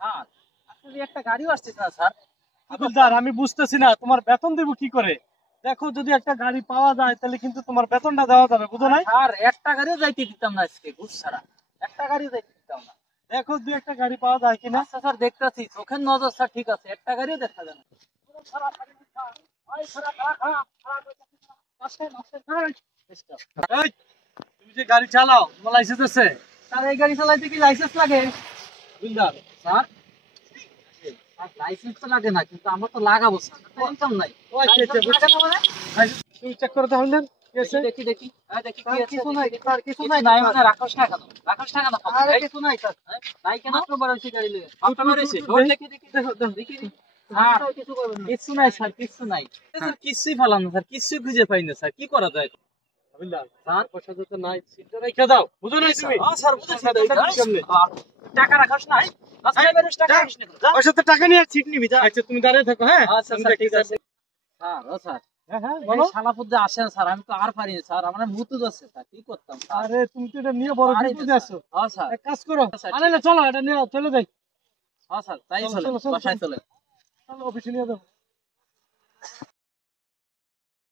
হ্যাঁ আসলে একটা গাড়িও আসছে না স্যার। হাবিলদার আমি বুঝতেছি না তোমার বেতন দেবো কি করে। দেখো যদি একটা গাড়ি পাওয়া যায় তাহলে কিন্তু তোমার বেতনটা দেওয়া যাবে, বুঝো নাই? আর একটা গাড়িও যাইতে দিতাম না আজকে ঘুষ ছাড়া, একটা গাড়িও যাইতে দিতাম না। দেখো দুই একটা গাড়ি পাওয়া যায় কিনা। আচ্ছা স্যার দেখতেছি, চোখের নজর স্যার ঠিক আছে, একটা গাড়িও দেখা যায় না। এই, তুমি যে গাড়ি চালাও তোমার লাইসেন্স আছে? স্যার এই গাড়ি চালাইতে কি লাইসেন্স লাগে? হাবিলদার স্যার লাইসেন্স তো লাগে না, কিন্তু আমরা তো লাগাবো স্যার, ইনকাম নাই। ও আচ্ছা আচ্ছা, লাগানো মানে? তুমি চেক করো তো হাবিলদার, কি আছে? দেখি দেখি হ্যাঁ দেখি কি স্যার, আছে, কিছু দেখি, নাই, দেখি। স্যার, কিছু কিছু নাই, নাই স্যার। মানে রাখোস না কেন? রাখোস না কেন? আরে এই, কিছু নাই স্যার। নাই কেন? মাত্র বার হইছে গাড়ি লয়ে। মাত্র উঠ, বার উঠ, হইছে। উঠ, ডোর উঠ। দেখি দেখি দেখো দেখো দেখি দেখি। স্যার কিছু করবেন না। কিচ্ছু নাই স্যার, কিচ্ছু নাই। স্যার কিছুই পেলাম না স্যার, কিছুই খুঁজে পাই না স্যার, কি করা যায়? হাবিলদার স্যার পয়সা যত নাই সিটটা রেখে দাও, বুঝো নাই তুমি? হ্যাঁ স্যার বুঝেছি। টাকা দিবি কেমনে? টাকা রাখাস নাই, রাস্তায় বেরোস, টাকা যা। রাখিস না। যা। ওর সাথে টাকা নিয়ে সিট নিবি, যা। আচ্ছা তুমি দাঁড়িয়ে থাকো, হ্যাঁ আচ্ছা আমি স্যার ঠিক দেখতেছি। আছে। স্যার ও স্যার হ্যাঁ হ্যাঁ এই বলো। শালাপুর যে আসেন স্যার, আমি তো আর পারি না স্যার, আমার মুতু যাচ্ছে স্যার, কি করতাম স্যার? আরে তুমি তো এটা নিয়ে বড় পারি না বিপদে স্যার। আছো। হ্যাঁ স্যার। এক কাজ করো, স্যার, আরে ঠিক আছে। চলো এটা নিয়ে চলে যাই। হ্যাঁ স্যার তাই চলো, চলে চলো, চলো, বাসায় চলো। চলে। চলো অফিসে নিয়ে যাবো।